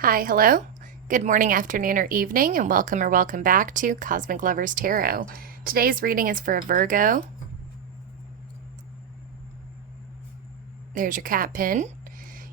Hi, hello. Good morning, afternoon, or evening, and welcome back to Cosmic Lovers Tarot. Today's reading is for a Virgo. There's your cat pin.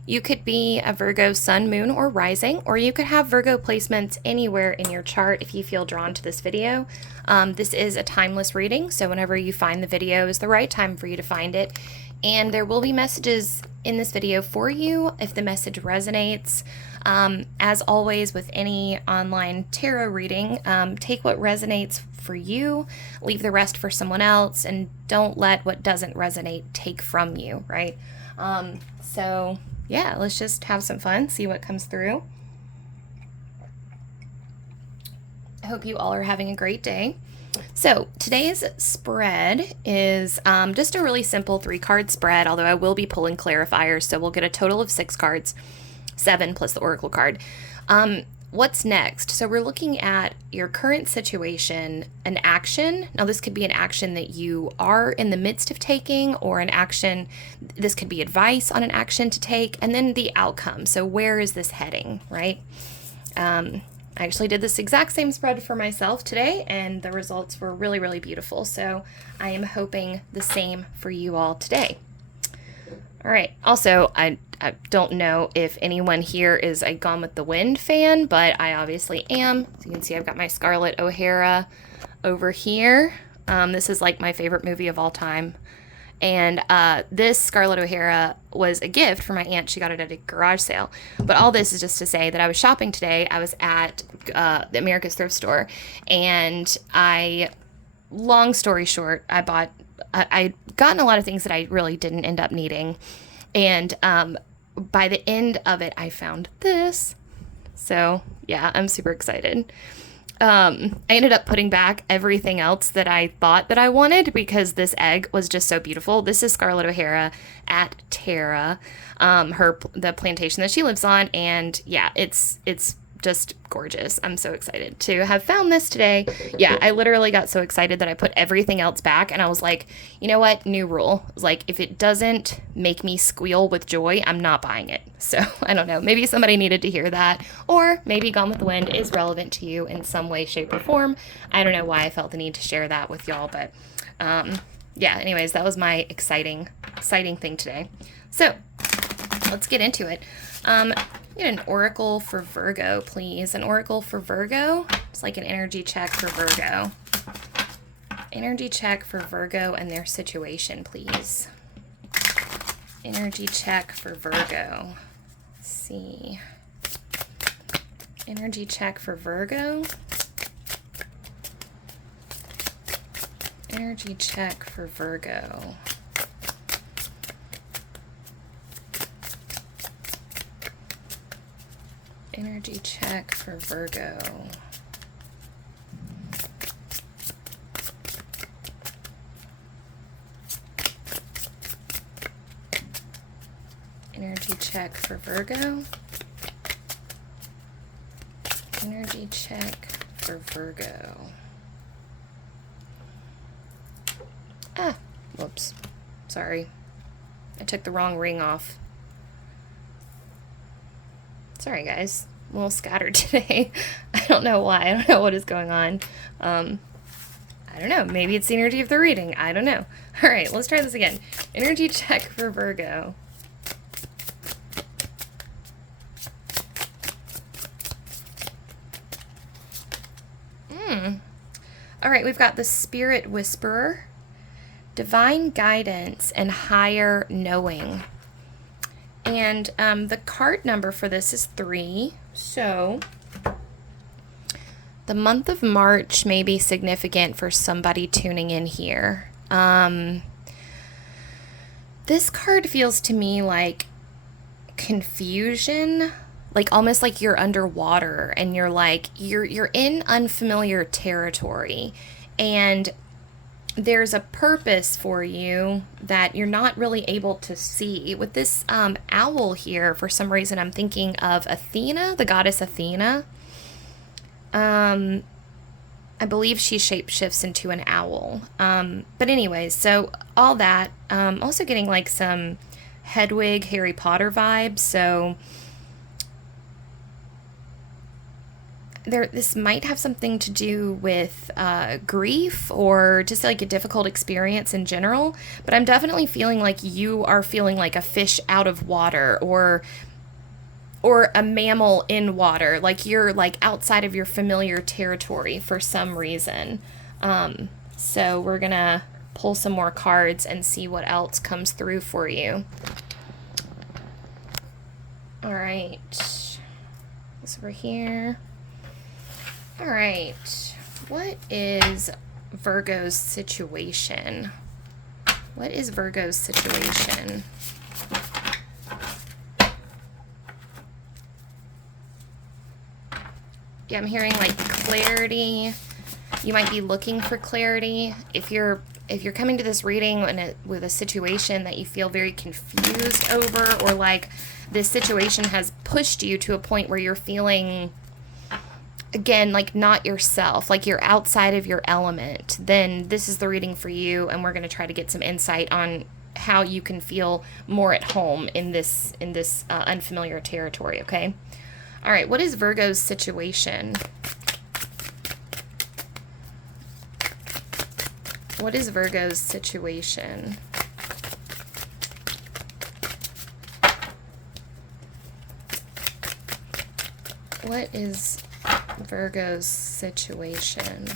You could be a Virgo sun, moon, or rising, or you could have Virgo placements anywhere in your chart if you feel drawn to this video. This is a timeless reading, so whenever you find the video is the right time for you to find it. And there will be messages in this video for you if the message resonates. As always with any online tarot reading, take what resonates for you, leave the rest for someone else, and don't let what doesn't resonate take from you, right? So yeah, let's just have some fun, see what comes through. I hope you all are having a great day. So today's spread is just a really simple 3-card spread, although I will be pulling clarifiers, so we'll get a total of 6 cards, 7 plus the oracle card. What's next? So we're looking at your current situation, an action. Now this could be an action that you are in the midst of taking, or an action, this could be advice on an action to take, and then the outcome. So where is this heading, right? I actually did this exact same spread for myself today, and the results were really, really beautiful. So I am hoping the same for you all today. All right. Also, I don't know if anyone here is a Gone with the Wind fan, but I obviously am. So you can see I've got my Scarlett O'Hara over here. This is like my favorite movie of all time. And this Scarlett O'Hara was a gift for my aunt. She got it at a garage sale. But all this is just to say that I was shopping today. I was at the America's Thrift Store. And long story short, I'd gotten a lot of things that I really didn't end up needing. And by the end of it, I found this. So yeah, I'm super excited. I ended up putting back everything else that I thought that I wanted because this egg was just so beautiful. This is Scarlett O'Hara at Tara, the plantation that she lives on, and yeah, it's just gorgeous. I'm so excited to have found this today. Yeah, I literally got so excited that I put everything else back, and I was like, you know what? New rule. I was like, if it doesn't make me squeal with joy, I'm not buying it. So I don't know. Maybe somebody needed to hear that, or maybe Gone with the Wind is relevant to you in some way, shape, or form. I don't know why I felt the need to share that with y'all, but yeah. Anyways, that was my exciting thing today. So let's get into it. Get an oracle for Virgo, please. An oracle for Virgo. It's like an energy check for Virgo. Energy check for Virgo and their situation, please. Energy check for Virgo. Let's see. Energy check for Virgo. Energy check for Virgo. Energy check for Virgo. Energy check for Virgo. Energy check for Virgo. Whoops. Sorry. I took the wrong ring off. Sorry, guys. I'm a little scattered today. I don't know why. I don't know what is going on. I don't know. Maybe it's the energy of the reading. I don't know. All right, let's try this again. Energy check for Virgo. All right, we've got the Spirit Whisperer, Divine Guidance, and Higher Knowing. And the card number for this is 3. So the month of March may be significant for somebody tuning in here. This card feels to me like confusion, like almost like you're underwater and you're like, you're in unfamiliar territory, and there's a purpose for you that you're not really able to see. With this owl here, for some reason, I'm thinking of Athena, the goddess Athena. I believe she shapeshifts into an owl. But anyways, so all that. Also getting like some Hedwig, Harry Potter vibes. So this might have something to do with grief or just like a difficult experience in general, but I'm definitely feeling like you are feeling like a fish out of water, or a mammal in water, like you're like outside of your familiar territory for some reason. So we're gonna pull some more cards and see what else comes through for you. All right, this over here. All right, what is Virgo's situation? What is Virgo's situation? Yeah, I'm hearing like clarity. You might be looking for clarity. If you're coming to this reading with a situation that you feel very confused over, or like this situation has pushed you to a point where you're feeling, again, like not yourself, like you're outside of your element, then this is the reading for you, and we're going to try to get some insight on how you can feel more at home in this unfamiliar territory, okay? All right, what is Virgo's situation? What is Virgo's situation? What is Virgo's situation?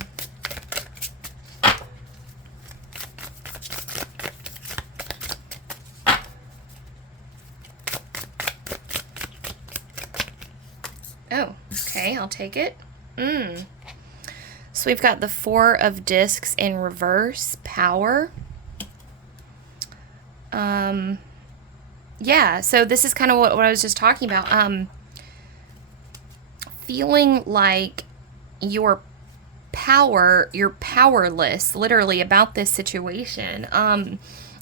Oh, okay, I'll take it. So we've got the Four of Discs in reverse, power. Yeah, so this is kind of what I was just talking about. Feeling like you're powerless, literally, about this situation.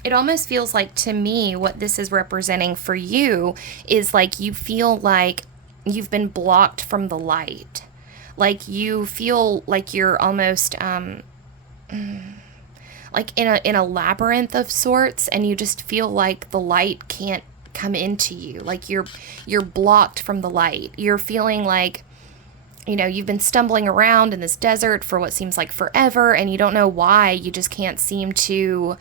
It almost feels like, to me, what this is representing for you is like you feel like you've been blocked from the light. Like you feel like you're almost like in a labyrinth of sorts, and you just feel like the light can't come into you. Like you're blocked from the light. You're feeling like, you know, you've been stumbling around in this desert for what seems like forever, and you don't know why. You just can't seem to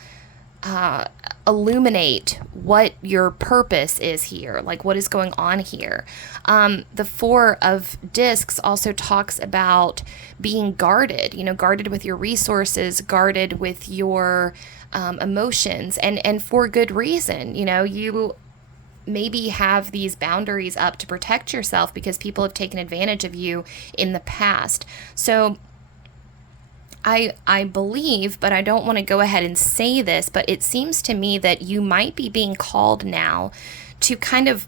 illuminate what your purpose is here, like what is going on here. The Four of Discs also talks about being guarded, you know, guarded with your resources, guarded with your emotions, and for good reason. You know, you maybe have these boundaries up to protect yourself because people have taken advantage of you in the past. So I believe, but I don't want to go ahead and say this, but it seems to me that you might be being called now to kind of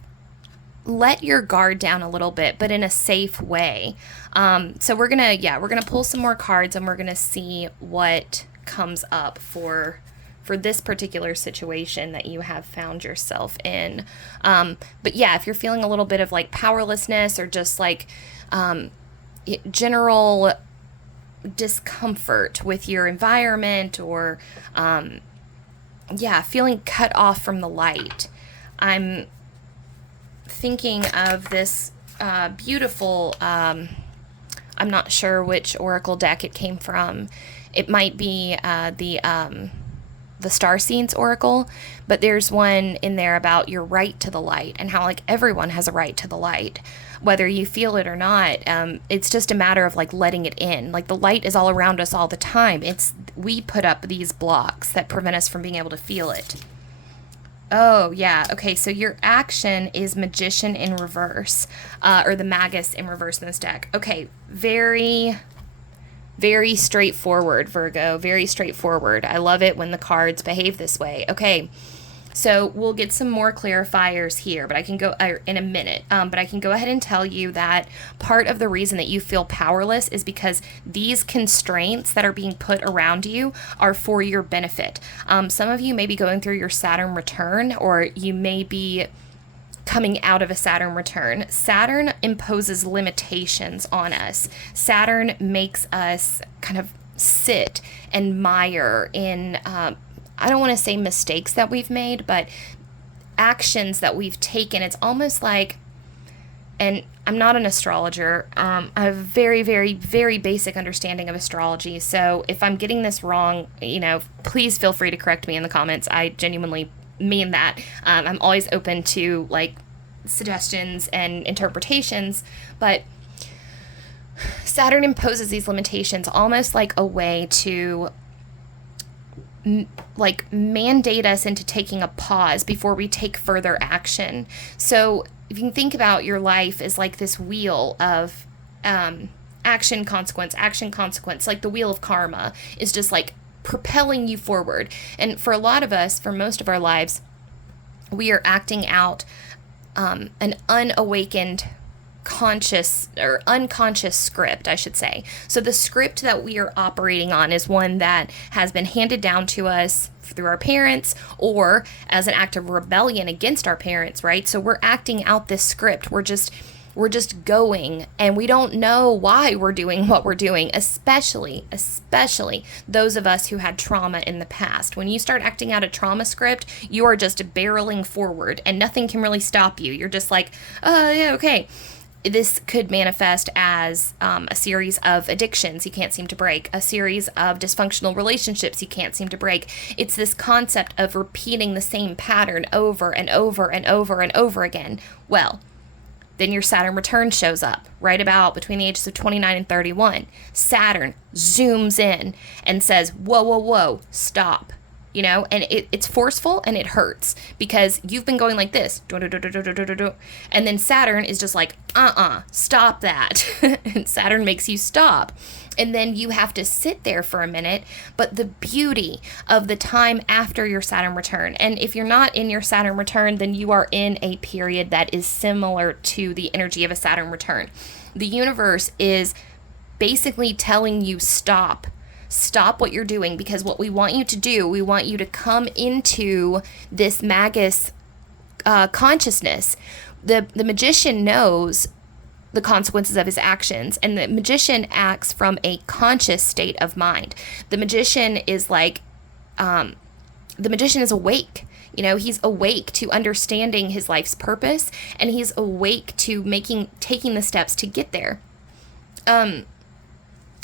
let your guard down a little bit, but in a safe way. So we're gonna pull some more cards, and we're gonna see what comes up for this particular situation that you have found yourself in. But yeah, if you're feeling a little bit of like powerlessness, or just like general discomfort with your environment, or feeling cut off from the light, I'm thinking of this beautiful, I'm not sure which oracle deck it came from. It might be the Star Scenes Oracle, but there's one in there about your right to the light, and how like everyone has a right to the light, whether you feel it or not. It's just a matter of like letting it in. Like the light is all around us all the time. We put up these blocks that prevent us from being able to feel it. Oh, yeah. Okay, so your action is Magician in reverse, or the Magus in reverse in this deck. Okay, very, very straightforward, Virgo. Very straightforward. I love it when the cards behave this way. Okay, so we'll get some more clarifiers here, but I can go in a minute. But I can go ahead and tell you that part of the reason that you feel powerless is because these constraints that are being put around you are for your benefit. Some of you may be going through your Saturn return, or you may be coming out of a Saturn return. Saturn imposes limitations on us. Saturn makes us kind of sit and mire in, I don't want to say mistakes that we've made, but actions that we've taken. It's almost like and I'm not an astrologer. I have a very, very, very basic understanding of astrology. So if I'm getting this wrong, please feel free to correct me in the comments. I genuinely mean that. I'm always open to like suggestions and interpretations, but Saturn imposes these limitations almost like a way to mandate us into taking a pause before we take further action. So if you can think about your life as like this wheel of action, consequence, like the wheel of karma is just like propelling you forward. And for a lot of us, for most of our lives, we are acting out an unawakened conscious or unconscious script, I should say. So the script that we are operating on is one that has been handed down to us through our parents or as an act of rebellion against our parents, right? So we're acting out this script. We're just going, and we don't know why we're doing what we're doing, especially those of us who had trauma in the past. When you start acting out a trauma script, you are just barreling forward and nothing can really stop you. You're just like, yeah, okay. This could manifest as a series of addictions you can't seem to break, a series of dysfunctional relationships you can't seem to break. It's this concept of repeating the same pattern over and over and over and over again. Well, then your Saturn return shows up right about between the ages of 29 and 31. Saturn zooms in and says, whoa, whoa, whoa, stop. And it's forceful and it hurts because you've been going like this. And then Saturn is just like, stop that. And Saturn makes you stop. And then you have to sit there for a minute. But the beauty of the time after your Saturn return, and if you're not in your Saturn return, then you are in a period that is similar to the energy of a Saturn return. The universe is basically telling you stop what you're doing, because what we want you to do, we want you to come into this magus consciousness. The magician knows the consequences of his actions, and the magician acts from a conscious state of mind. The magician is like, the magician is awake. He's awake to understanding his life's purpose, and he's awake to taking the steps to get there.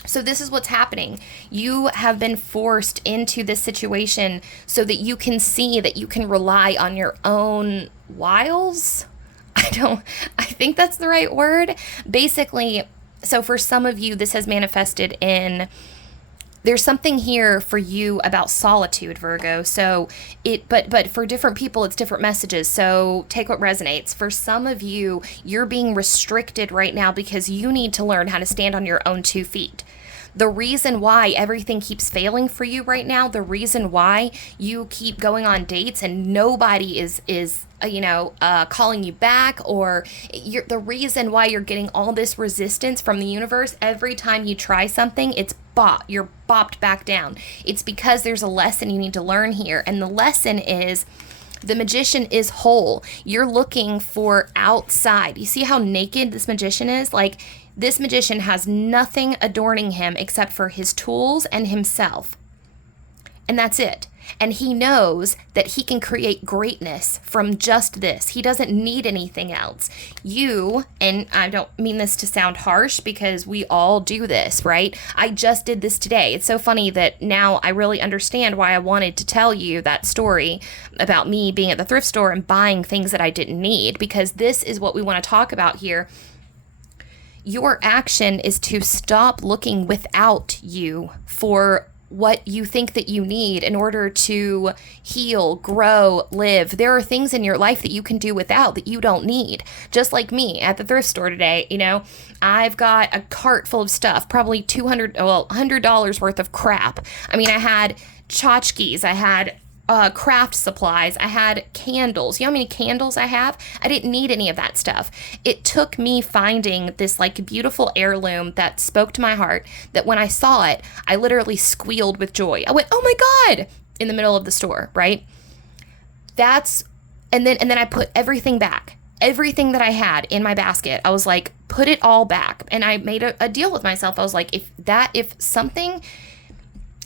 So this is what's happening. You have been forced into this situation so that you can see that you can rely on your own wiles. I think that's the right word. Basically, so for some of you, this has manifested in, there's something here for you about solitude, Virgo. So but for different people, it's different messages. So take what resonates. For some of you, you're being restricted right now because you need to learn how to stand on your own 2 feet. The reason why everything keeps failing for you right now, the reason why you keep going on dates and nobody is calling you back, or the reason why you're getting all this resistance from the universe every time you try something, you're bopped back down. It's because there's a lesson you need to learn here, and the lesson is the magician is whole. You're looking for outside. You see how naked this magician is? Like, this magician has nothing adorning him except for his tools and himself. And that's it. And he knows that he can create greatness from just this. He doesn't need anything else. You, and I don't mean this to sound harsh because we all do this, right? I just did this today. It's so funny that now I really understand why I wanted to tell you that story about me being at the thrift store and buying things that I didn't need, because this is what we want to talk about here. Your action is to stop looking without you for what you think that you need in order to heal, grow, live. There are things in your life that you can do without that you don't need. Just like me at the thrift store today, I've got a cart full of stuff, probably $100 worth of crap. I mean, I had tchotchkes, I had craft supplies, I had candles. You know how many candles I have? I didn't need any of that stuff. It took me finding this beautiful heirloom that spoke to my heart, that when I saw it, I literally squealed with joy. I went, oh my God, in the middle of the store, right? And then I put everything back. Everything that I had in my basket, I was like, put it all back. And I made a deal with myself. I was like, if something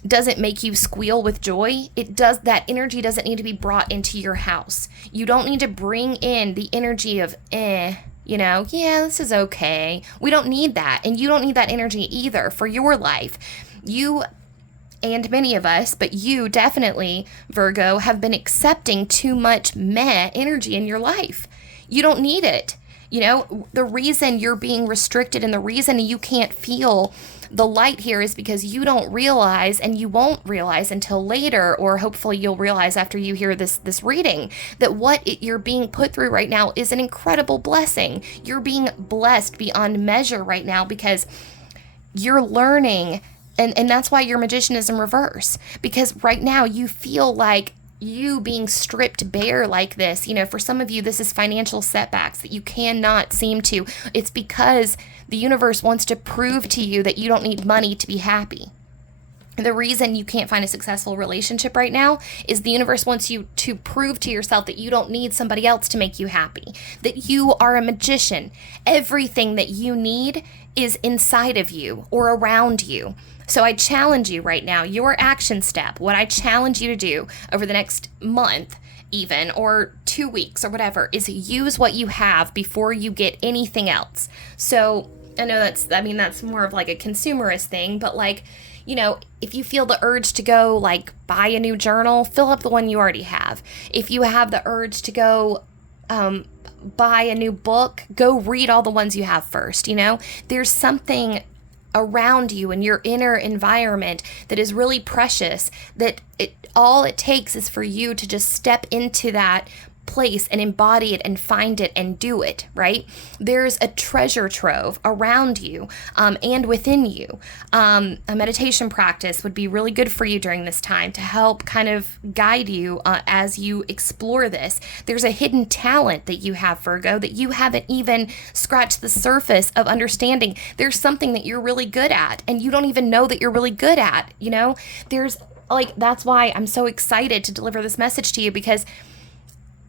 doesn't make you squeal with joy, that energy doesn't need to be brought into your house. You don't need to bring in the energy of Yeah, this is okay. We don't need that. And you don't need that energy either for your life. You and many of us, but you definitely, Virgo, have been accepting too much meh energy in your life. You don't need it. The reason you're being restricted and the reason you can't feel the light here is because you don't realize, and you won't realize until later, or hopefully you'll realize after you hear this reading, that you're being put through right now is an incredible blessing. You're being blessed beyond measure right now because you're learning, and that's why your Magician is in reverse, because right now you feel like you being stripped bare like this. For some of you, this is financial setbacks that you cannot seem to. It's because the universe wants to prove to you that you don't need money to be happy. The reason you can't find a successful relationship right now is the universe wants you to prove to yourself that you don't need somebody else to make you happy, that you are a magician. Everything that you need is inside of you or around you. So I challenge you right now, your action step, what I challenge you to do over the next month even, or 2 weeks or whatever, is use what you have before you get anything else. So I know that's more of like a consumerist thing, but if you feel the urge to go buy a new journal, fill up the one you already have. If you have the urge to go buy a new book, go read all the ones you have first. There's something around you in your inner environment that is really precious, that all it takes is for you to just step into that place and embody it and find it and do it, right? There's a treasure trove around you and within you. A meditation practice would be really good for you during this time to help kind of guide you as you explore this. There's a hidden talent that you have, Virgo, that you haven't even scratched the surface of understanding. There's something that you're really good at and you don't even know that you're really good at, There's that's why I'm so excited to deliver this message to you, because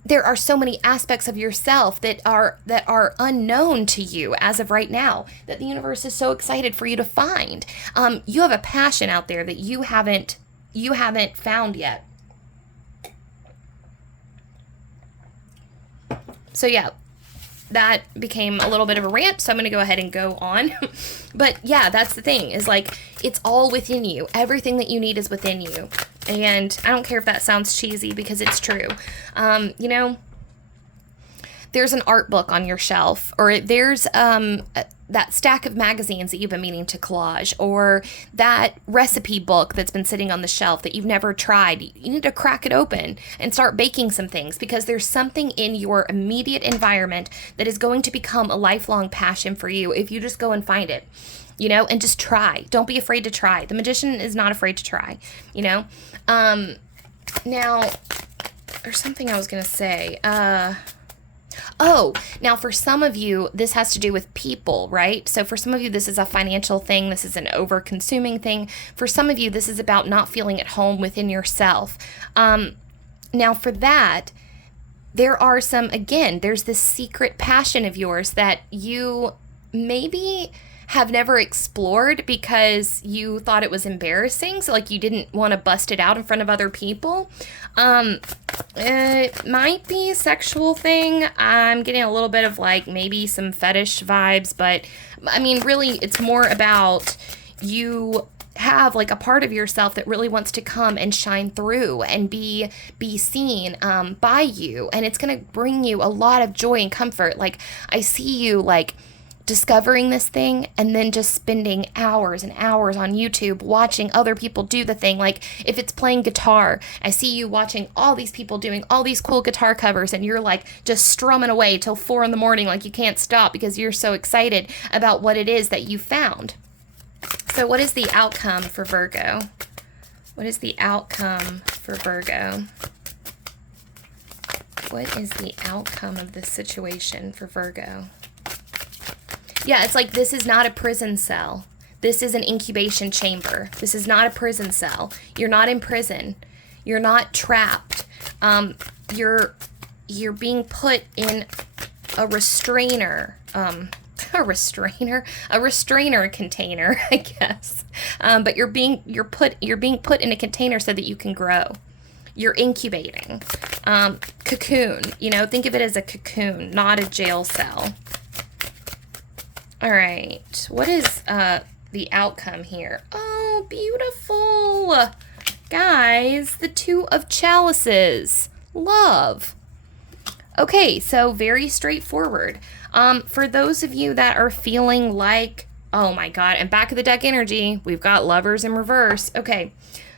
there are so many aspects of yourself that are unknown to you as of right now, that the universe is so excited for you to find. You have a passion out there that you haven't found yet. So yeah, that became a little bit of a rant, so I'm going to go ahead and go on. But yeah, that's the thing, is it's all within you. Everything that you need is within you. And I don't care if that sounds cheesy, because it's true. There's an art book on your shelf, or there's that stack of magazines that you've been meaning to collage, or that recipe book that's been sitting on the shelf that you've never tried. You need to crack it open and start baking some things, because there's something in your immediate environment that is going to become a lifelong passion for you if you just go and find it. And just try. Don't be afraid to try. The Magician is not afraid to try, Now, there's something I was going to say. Now for some of you, this has to do with people, right? So for some of you, this is a financial thing. This is an over-consuming thing. For some of you, this is about not feeling at home within yourself. Now for that, there's this secret passion of yours that you maybe have never explored because you thought it was embarrassing. So you didn't want to bust it out in front of other people. It might be a sexual thing. I'm getting a little bit of maybe some fetish vibes, but really it's more about you have a part of yourself that really wants to come and shine through and be seen by you. And it's going to bring you a lot of joy and comfort. I see you discovering this thing and then just spending hours and hours on YouTube watching other people do the thing. If it's playing guitar, I see you watching all these people doing all these cool guitar covers, and you're just strumming away till 4 a.m. you can't stop because you're so excited about what it is that you found. So what is the outcome for Virgo? What is the outcome for Virgo? What is the outcome of this situation for Virgo? Yeah, it's this is not a prison cell. This is an incubation chamber. This is not a prison cell. You're not in prison. You're not trapped. You're being put in a restrainer. A restrainer container, I guess. But you're being put in a container so that you can grow. You're incubating. Cocoon. Think of it as a cocoon, not a jail cell. All right. What is the outcome here? Oh, beautiful. Guys, the Two of Chalices. Love. Okay, so very straightforward. For those of you that are feeling like, oh my God, and back of the deck energy, we've got Lovers in reverse. Okay,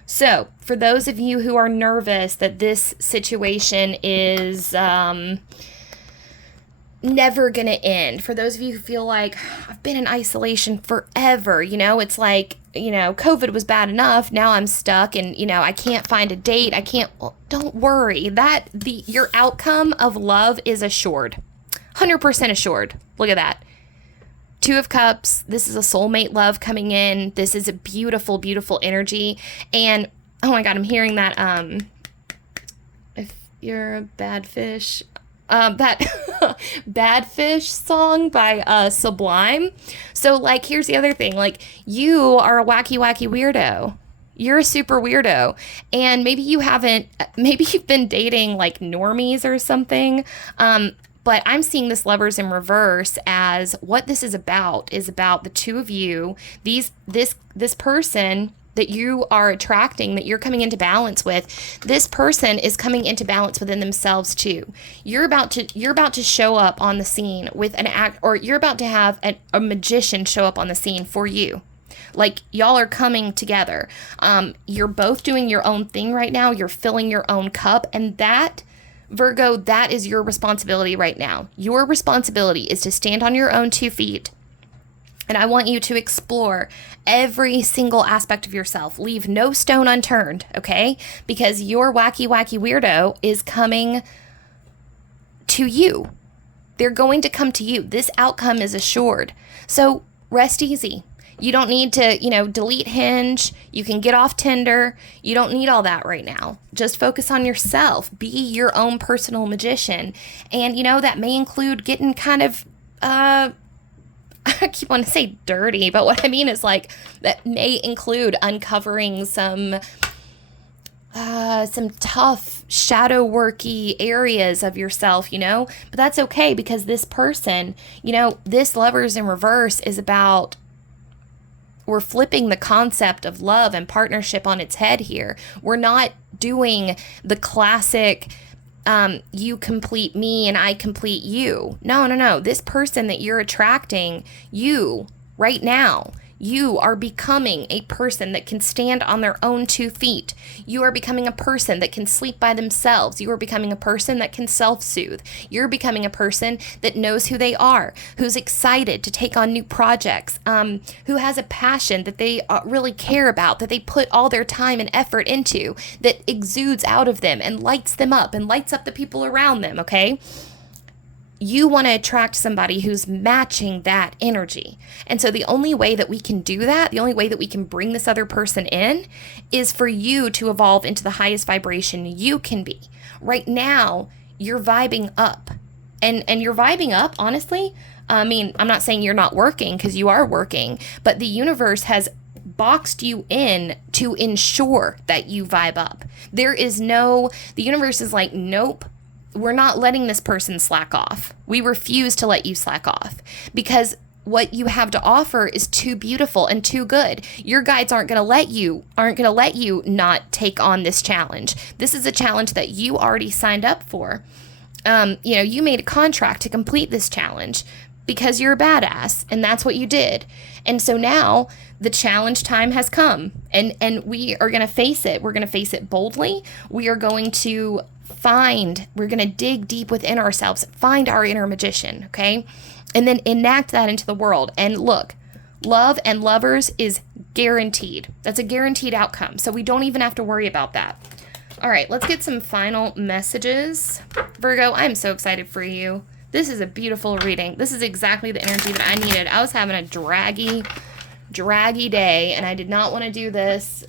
so for those of you who are nervous that this situation is never gonna end, for those of you who feel like, I've been in isolation forever, you know, it's like, you know, COVID was bad enough, now I'm stuck and, you know, I can't find a date, I can't, well, don't worry, your outcome of love is assured, 100% assured. Look at that. Two of Cups, this is a soulmate love coming in, this is a beautiful, beautiful energy, and, oh my God, I'm hearing that, if you're a bad fish, that Bad Fish song by Sublime. So, like, here's the other thing. Like, you are a wacky, wacky weirdo. You're a super weirdo. And maybe you've been dating, like, normies or something. But I'm seeing this Lovers in reverse as what this is about the two of you, this person that you are attracting, that you're coming into balance with, this person is coming into balance within themselves too. You're about to show up on the scene with an act, or you're about to have a magician show up on the scene for you. Like, y'all are coming together. You're both doing your own thing right now. You're filling your own cup, and that, Virgo, that is your responsibility right now. Your responsibility is to stand on your own 2 feet. And I want you to explore every single aspect of yourself. Leave no stone unturned, okay? Because your wacky, wacky weirdo is coming to you. They're going to come to you. This outcome is assured. So rest easy. You don't need to, delete Hinge. You can get off Tinder. You don't need all that right now. Just focus on yourself. Be your own personal magician. And, that may include getting kind of, I keep wanting to say dirty, but what I mean is, like, that may include uncovering some tough shadow worky areas of yourself, but that's okay, because this person, this Lovers in reverse is about, we're flipping the concept of love and partnership on its head here. We're not doing the classic, you complete me and I complete you. No. This person that you're attracting, you, right now, you are becoming a person that can stand on their own 2 feet. You are becoming a person that can sleep by themselves. You are becoming a person that can self-soothe. You're becoming a person that knows who they are, who's excited to take on new projects, who has a passion that they really care about, that they put all their time and effort into, that exudes out of them and lights them up and lights up the people around them, okay? You want to attract somebody who's matching that energy. And so the only way that we can do that, the only way that we can bring this other person in, is for you to evolve into the highest vibration you can be. Right now, you're vibing up. And you're vibing up, honestly. I mean, I'm not saying you're not working, because you are working, but the universe has boxed you in to ensure that you vibe up. The universe is like, nope. We're not letting this person slack off. We refuse to let you slack off, because what you have to offer is too beautiful and too good. Your guides aren't going to let you not take on this challenge. This is a challenge that you already signed up for. You made a contract to complete this challenge because you're a badass, and that's what you did. And so now the challenge time has come, and we are going to face it. We're going to face it boldly. We're going to dig deep within ourselves, find our inner magician, okay? And then enact that into the world. And look, love and lovers is guaranteed. That's a guaranteed outcome. So we don't even have to worry about that. All right, let's get some final messages. Virgo, I'm so excited for you. This is a beautiful reading. This is exactly the energy that I needed. I was having a draggy day, and I did not want to do this.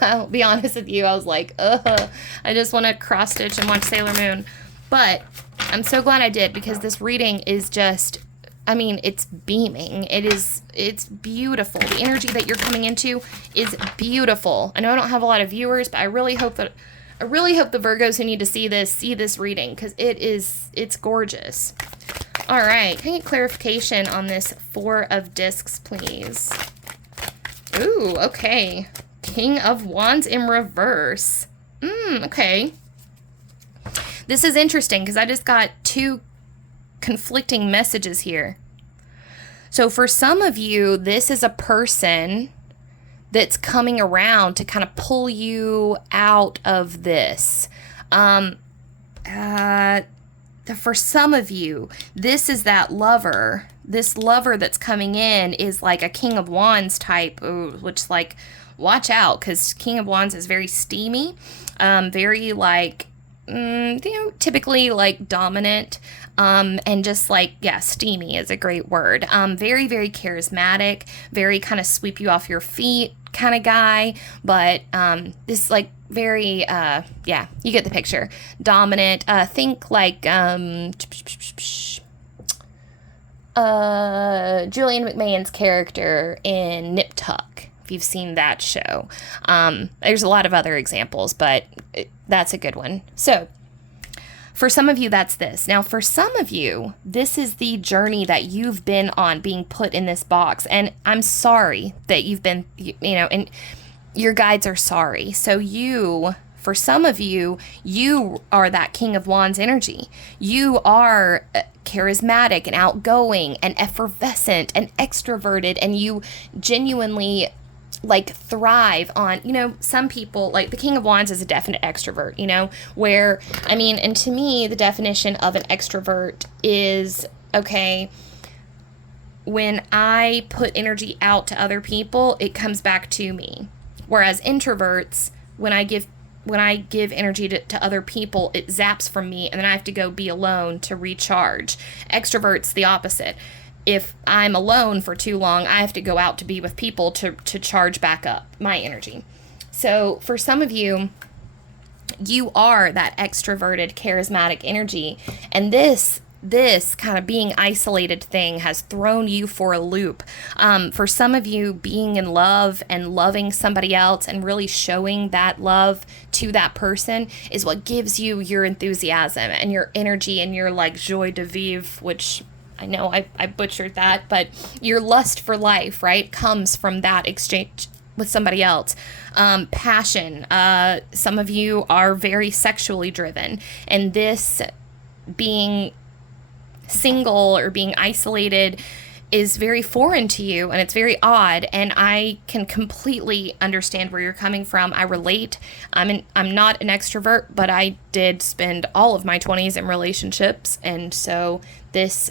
I'll be honest with you. I was like, I just want to cross stitch and watch Sailor Moon. But I'm so glad I did, because this reading is just, it's beaming. It's beautiful. The energy that you're coming into is beautiful. I know I don't have a lot of viewers, but I really hope the Virgos who need to see this reading, because it's gorgeous. All right, can I get clarification on this Four of Discs, please? Ooh, okay. King of Wands in reverse. Okay. This is interesting because I just got two conflicting messages here. So for some of you, this is a person that's coming around to kind of pull you out of this. For some of you, this is that lover. This lover that's coming in is like a King of Wands type, which like, watch out, because King of Wands is very steamy, very like, typically like dominant, and just like, yeah, steamy is a great word. Very, very charismatic, very kind of sweep you off your feet kind of guy, but this like very, yeah, you get the picture. Dominant, think like, Julian McMahon's character in Nip Tuck, if you've seen that show. There's a lot of other examples, but that's a good one. So for some of you, that's this. Now, for some of you, this is the journey that you've been on, being put in this box. And I'm sorry that you've been, and your guides are sorry. So for some of you, you are that King of Wands energy. You are charismatic and outgoing and effervescent and extroverted, and you genuinely like thrive on, some people, like the King of Wands is a definite extrovert, where, and to me, the definition of an extrovert is, okay, when I put energy out to other people, it comes back to me. Whereas introverts, when I give energy to other people, it zaps from me, and then I have to go be alone to recharge. Extroverts, the opposite. If I'm alone for too long, I have to go out to be with people to charge back up my energy. So for some of you, you are that extroverted, charismatic energy, and this kind of being isolated thing has thrown you for a loop. For some of you, being in love and loving somebody else and really showing that love to that person is what gives you your enthusiasm and your energy and your like joie de vivre, which I know I butchered that, but your lust for life, right, comes from that exchange with somebody else. Passion. Some of you are very sexually driven, and this being single or being isolated is very foreign to you, and it's very odd, and I can completely understand where you're coming from. I relate. I'm not an extrovert, but I did spend all of my 20s in relationships, and so this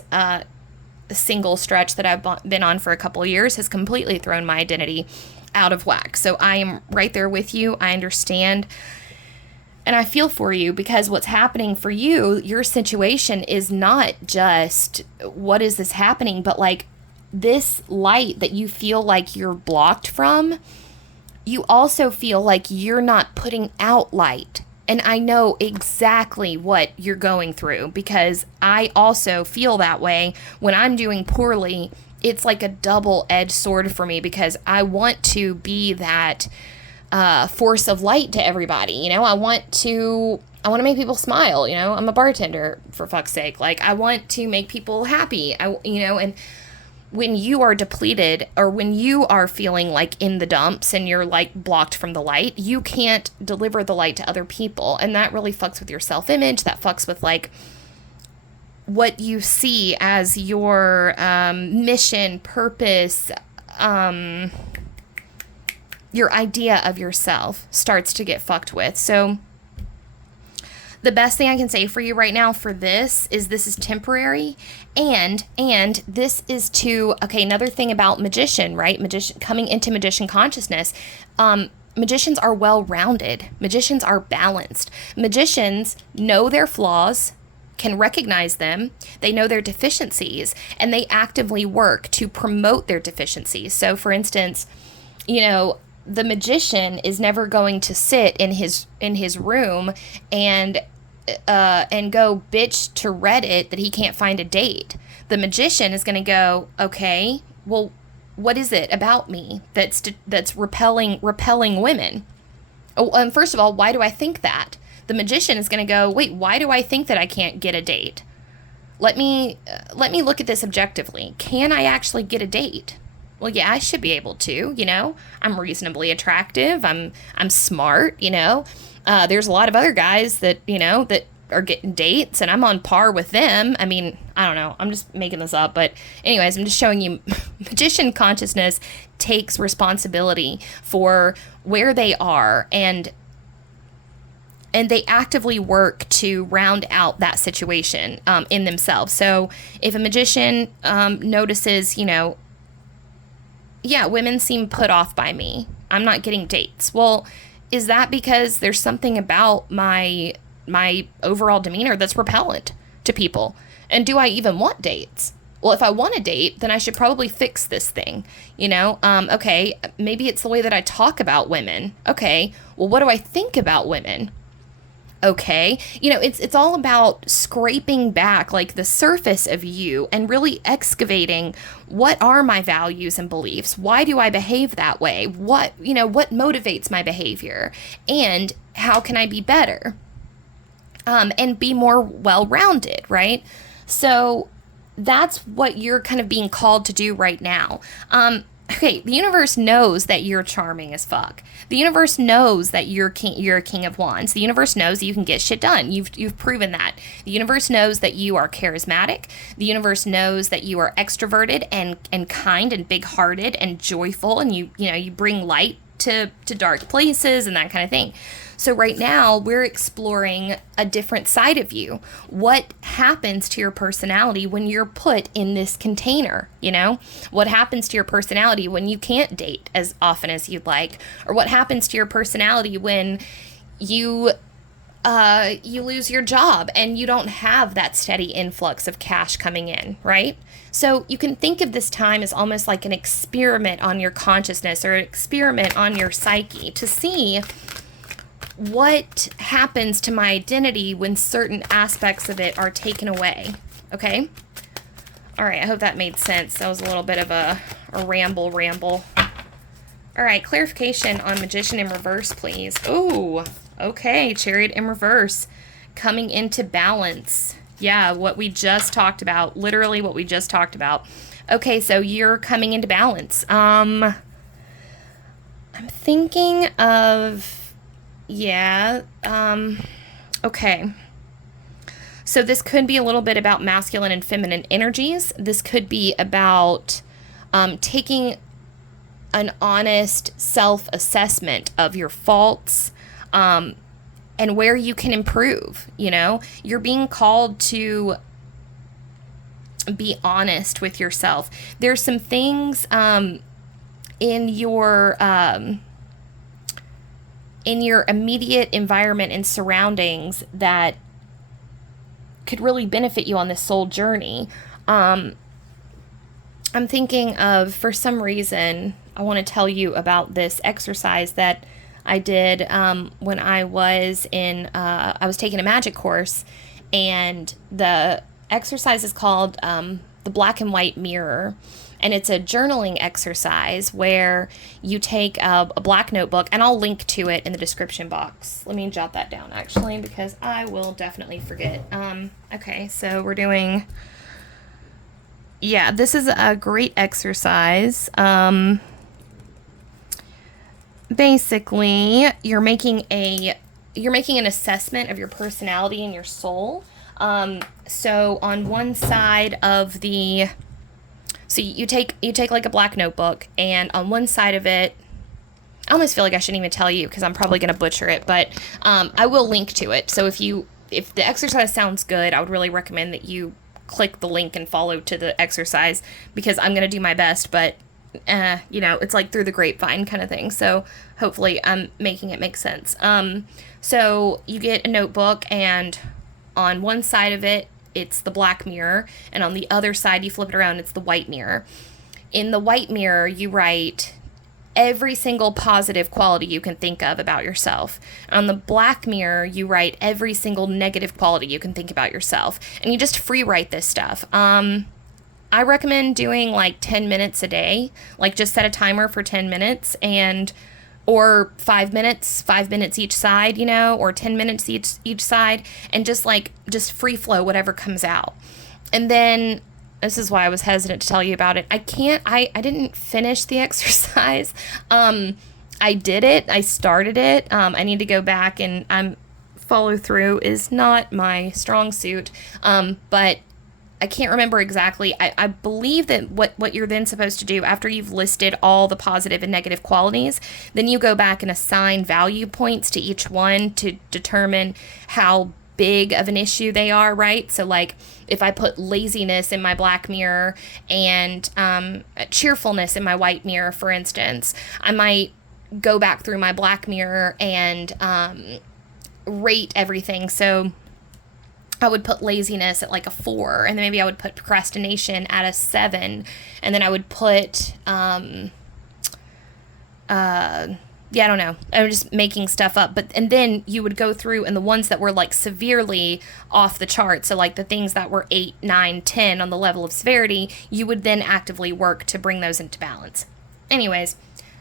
single stretch that I've been on for a couple of years has completely thrown my identity out of whack. So I am right there with you. I understand. And I feel for you, because what's happening for you, your situation is not just what is this happening, but like this light that you feel like you're blocked from, you also feel like you're not putting out light. And I know exactly what you're going through, because I also feel that way when I'm doing poorly. It's like a double-edged sword for me, because I want to be that force of light to everybody. I want to make people smile. I'm a bartender, for fuck's sake. Like, I want to make people happy. And when you are depleted, or when you are feeling like in the dumps and you're like blocked from the light, you can't deliver the light to other people. And that really fucks with your self-image. That fucks with like what you see as your mission, purpose, your idea of yourself starts to get fucked with. So the best thing I can say for you right now for this is temporary, and this is another thing about magician, right? Magician coming into magician consciousness. Magicians are well-rounded. Magicians are balanced. Magicians know their flaws, can recognize them, they know their deficiencies, and they actively work to promote their deficiencies. So for instance, the magician is never going to sit in his room and go bitch to Reddit that he can't find a date. The magician is going to go, okay, well, what is it about me that's repelling women? Oh, first of all, why do I think that? The magician is going to go, wait, why do I think that I can't get a date? let me look at this objectively. Can I actually get a date? Well, yeah, I should be able to, I'm reasonably attractive. I'm smart, there's a lot of other guys that, that are getting dates and I'm on par with them. I mean, I don't know. I'm just making this up. But anyways, I'm just showing you magician consciousness takes responsibility for where they are, and they actively work to round out that situation in themselves. So if a magician notices, yeah, women seem put off by me, I'm not getting dates. Well, is that because there's something about my overall demeanor that's repellent to people? And do I even want dates? Well, if I want a date, then I should probably fix this thing, okay, maybe it's the way that I talk about women. Okay, well, what do I think about women? Okay, it's all about scraping back like the surface of you and really excavating, what are my values and beliefs? Why do I behave that way? What motivates my behavior? And how can I be better? And be more well-rounded, right? So that's what you're kind of being called to do right now. Okay, the universe knows that you're charming as fuck. The universe knows that you're a king of wands. The universe knows that you can get shit done. You've proven that. The universe knows that you are charismatic. The universe knows that you are extroverted and kind and big-hearted and joyful, and you bring light to dark places and that kind of thing. So right now we're exploring a different side of you. What happens to your personality when you're put in this container? What happens to your personality when you can't date as often as you'd like? Or what happens to your personality when you lose your job and you don't have that steady influx of cash coming in, right? So you can think of this time as almost like an experiment on your consciousness or an experiment on your psyche to see what happens to my identity when certain aspects of it are taken away. Okay? All right, I hope that made sense. That was a little bit of a ramble. All right, clarification on Magician in reverse, please. Oh, okay, Chariot in reverse. Coming into balance. Yeah, what we just talked about. Literally what we just talked about. Okay, so you're coming into balance. I'm thinking of... Yeah, okay. So this could be a little bit about masculine and feminine energies. This could be about taking an honest self-assessment of your faults and where you can improve, You're being called to be honest with yourself. There's some things in your immediate environment and surroundings that could really benefit you on this soul journey. I'm thinking of, for some reason, I want to tell you about this exercise that I did when I was I was taking a magic course, and the exercise is called the black and white mirror. And it's a journaling exercise where you take a black notebook, and I'll link to it in the description box. Let me jot that down, actually, because I will definitely forget. Okay, so we're doing... Yeah, this is a great exercise. Basically, you're making an assessment of your personality and your soul. So on one side of the... So you take like a black notebook, and on one side of it, I almost feel like I shouldn't even tell you because I'm probably going to butcher it, but I will link to it. So if the exercise sounds good, I would really recommend that you click the link and follow to the exercise, because I'm going to do my best, but it's like through the grapevine kind of thing. So hopefully I'm making it make sense. So you get a notebook, and on one side of it, it's the black mirror, and on the other side, you flip it around, it's the white mirror. In the white mirror, you write every single positive quality you can think of about yourself. On the black mirror, you write every single negative quality you can think about yourself, and you just free write this stuff. I recommend doing like 10 minutes a day, like just set a timer for 10 minutes or 5 minutes each side, or 10 minutes each side, and just free flow whatever comes out. And then this is why I was hesitant to tell you about it. I didn't finish the exercise. I did it. I started it. I need to go back and follow through is not my strong suit. But I can't remember exactly. I believe that what you're then supposed to do after you've listed all the positive and negative qualities, then you go back and assign value points to each one to determine how big of an issue they are, right? So like if I put laziness in my black mirror and cheerfulness in my white mirror, for instance, I might go back through my black mirror and rate everything. So I would put laziness at like a 4, and then maybe I would put procrastination at a 7, and then I would put yeah, I don't know. I'm just making stuff up. And then you would go through, and the ones that were like severely off the chart, so like the things that were 8, 9, 10 on the level of severity, you would then actively work to bring those into balance. Anyways,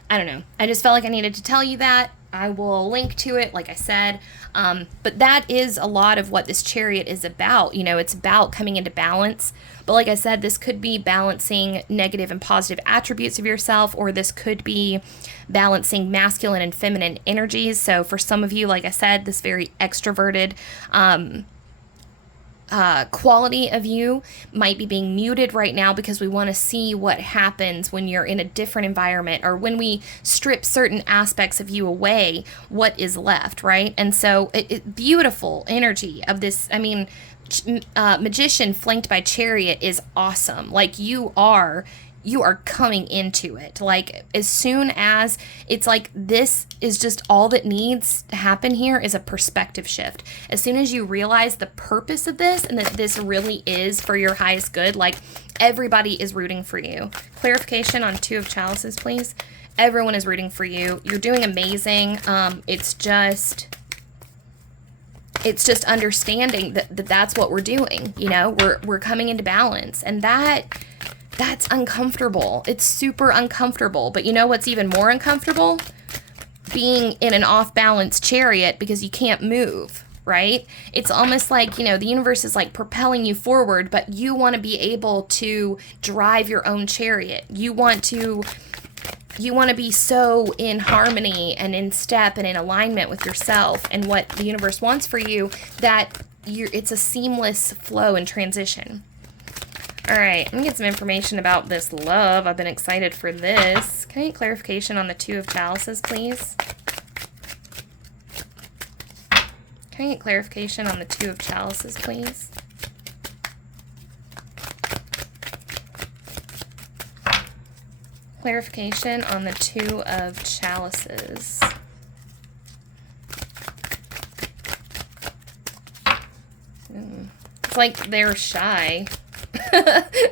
I don't know. I just felt like I needed to tell you that. I will link to it, like I said. But that is a lot of what this chariot is about. You know, it's about coming into balance. But like I said, this could be balancing negative and positive attributes of yourself, or this could be balancing masculine and feminine energies. So for some of you, like I said, this very extroverted quality of you might be being muted right now because we want to see what happens when you're in a different environment, or when we strip certain aspects of you away, what is left, right? And so beautiful energy of this. I mean, magician flanked by chariot is awesome. Like you are coming into it. Like as soon as it's like, this is just all that needs to happen here is a perspective shift. As soon as you realize the purpose of this and that this really is for your highest good, like everybody is rooting for you. Clarification on 2 of chalices, please. Everyone is rooting for you. You're doing amazing. It's just understanding that that's what we're doing. You know, we're coming into balance, and that's uncomfortable. It's super uncomfortable. But you know what's even more uncomfortable? Being in an off-balance chariot because you can't move, right? It's almost like, you know, the universe is like propelling you forward, but you want to be able to drive your own chariot. You want to be so in harmony and in step and in alignment with yourself and what the universe wants for you that it's a seamless flow and transition. All right, I'm going to get some information about this love. I've been excited for this. Can I get clarification on the 2 of chalices, please? Can I get clarification on the 2 of chalices, please? Clarification on the 2 of chalices. It's like they're shy.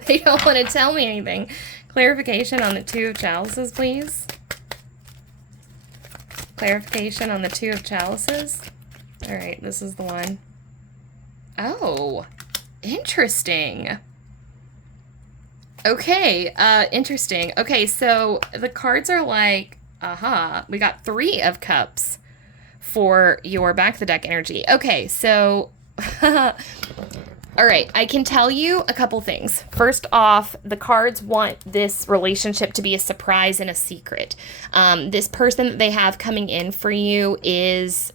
They don't want to tell me anything. Clarification on the 2 of chalices, please. Clarification on the 2 of chalices. All right, this is the one. Oh, interesting. Okay, interesting. Okay, so the cards are like, we got 3 of cups for your back of the deck energy. Okay, so all right, I can tell you a couple things. First off, the cards want this relationship to be a surprise and a secret. This person that they have coming in for you is,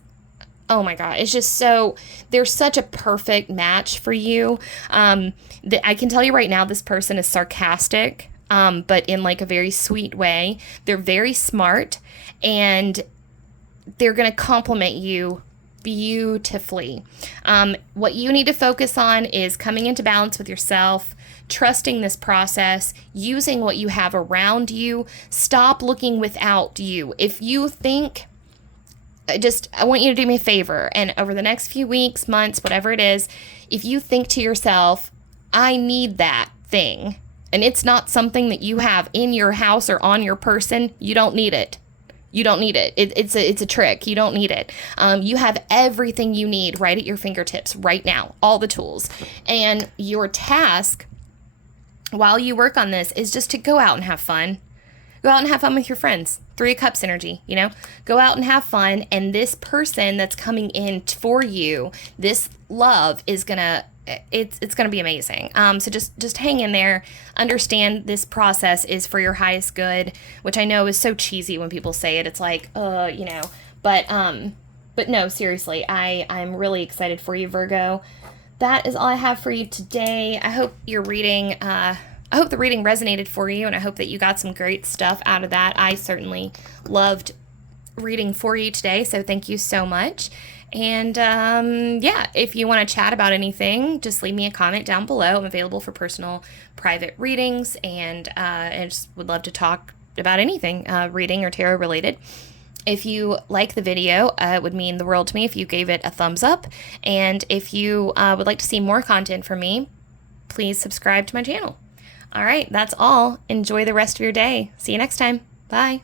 oh my God, it's just so, they're such a perfect match for you. I can tell you right now, this person is sarcastic, but in like a very sweet way. They're very smart, and they're going to compliment you beautifully. What you need to focus on is coming into balance with yourself, trusting this process, using what you have around you. Stop looking without you. If you think, I want you to do me a favor, and over the next few weeks, months, whatever it is, if you think to yourself, I need that thing, and it's not something that you have in your house or on your person, you don't need it. You don't need it. It's a trick. You don't need it. You have everything you need right at your fingertips right now, all the tools. And your task while you work on this is just to go out and have fun. Go out and have fun with your friends. 3 of Cups energy, you know? Go out and have fun, and this person that's coming in for you, this love is going to it's going to be amazing. So just hang in there. Understand this process is for your highest good, which I know is so cheesy when people say it. It's like, you know, but no, seriously, I'm really excited for you, Virgo. That is all I have for you today. I hope your reading, I hope the reading resonated for you, and I hope that you got some great stuff out of that. I certainly loved reading for you today, so thank you so much. And yeah, if you want to chat about anything, just leave me a comment down below. I'm available for personal, private readings, and I just would love to talk about anything reading or tarot related. If you like the video, it would mean the world to me if you gave it a thumbs up. And if you would like to see more content from me, please subscribe to my channel. All right, that's all. Enjoy the rest of your day. See you next time. Bye.